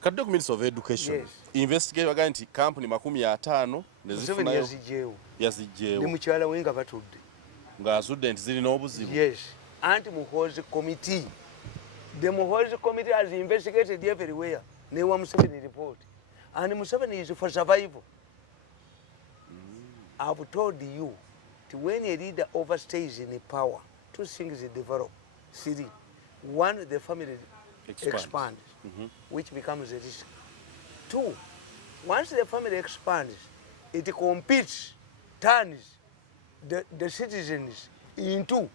Kadde ku Ministry of Education. Yes. Investigate waga nti company 50 Museveni nezifunayo yazijjeewo. Ndi mukyala we nga batudde. Nga student zirina obuzibu. Yes. Anti-Muhoozi committee. The Muhoozi committee has investigated everywhere. Newa Museveni report. And Museveni is for survival. I've told you that when a leader overstays in power, two things develop. Three. One, the family expands, which becomes a risk. Two, once the family expands, it competes, turns the citizens into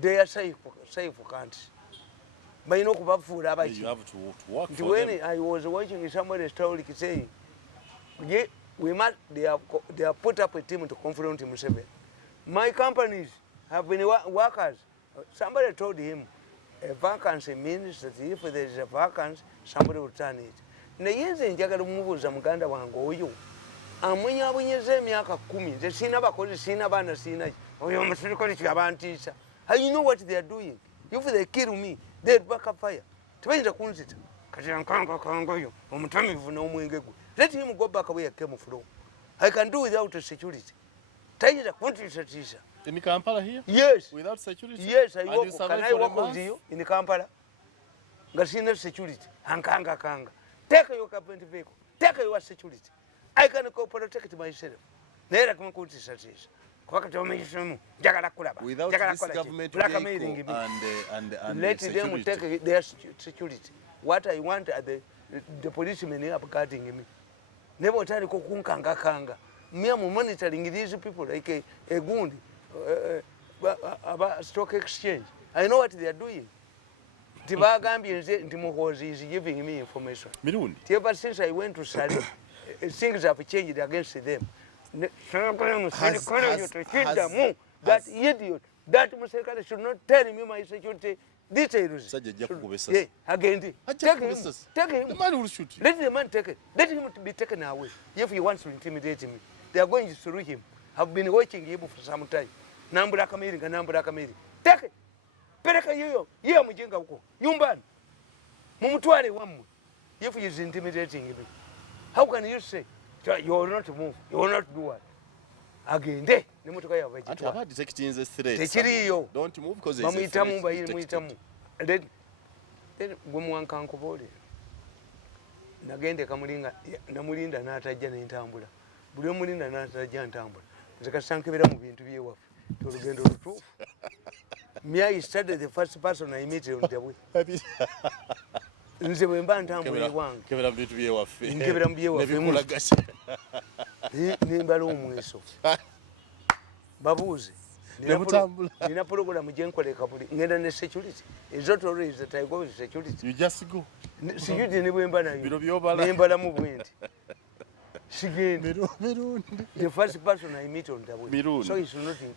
their safe countries. But you know, you have to work for when them. I was watching somebody story saying, yeah, they have put up a team to confront Museveni. My companies have been workers. Somebody told him, a vacancy means that if there is a vacancy, somebody will turn it. Nayenze njagala umubuuza muganda wange oyo amwenyabwenyeza emyaka 10 nze sina bakozi sina baana sina oyo omusirikale kyabantiisa. You know what they are doing? If they kill me, they back up fire. Tebayinza kunzita kati ankanga oyo omutamivu n'omwenge gwe. Let him go back where he came from. I can do without security. Tayinza kuntiisa. In Kampala here? Yes. Without security? Yes, I and work. you survive Can I for a work month? with you in Kampala? Gasina security. Kanga. Take your government vehicle. Take your security. I can protect myself. Nera kuma kuti satisha. Without this government vehicle and let the them security. take their security. What I want are the policemen here guarding me. Never tell you kanga. Me am monitoring these people like a gundi about stock exchange. I know what they are doing. Muhoozi is giving me information. Mirundi. Ever since I went to Sari, things have changed against them. That idiot, that Museveni should not tell me my security details. Yeah, again, take him. The man will shoot you. Let the man take it. Let him be taken away. If he wants to intimidate me, they are going to through him. I've been watching him for some time. Nambura kamiri. Take it. Pereka yoyo. Yeye mjenga huko. Nyumbani. Mumutwale wamu. If he is intimidating me. How can you say you will not move? You will not do what? Again, nemutoka ya vegeta. Aba detecting the threat. Tekiriyo. Don't move because it's a threat. Muitamu. Then gumwanka nkobole. Nagende kamulinga namulinda n'atajja n'entambula. Buli omulinda n'atajja ntambula. Nze kasankebera mu bintu byewaffe. Tolugendo lutuufu. Me, I started the first person I met on the way. Nze bwe mba ntambula ewange. Kebera mu bintu byewaffe. Nkebera mu byewaffe. Nebikulagasa. Nimbala omweso. Babuuze. Nina program gye nkoleka buli ngenda ne security. Ezotolo is that I go with security. You just go. Security ne bwe mba nayo. Biro byobala. Nimbala mu bwenti. Sigende. Mirundi. The first person I meet on the way. Mirundi. So it's not in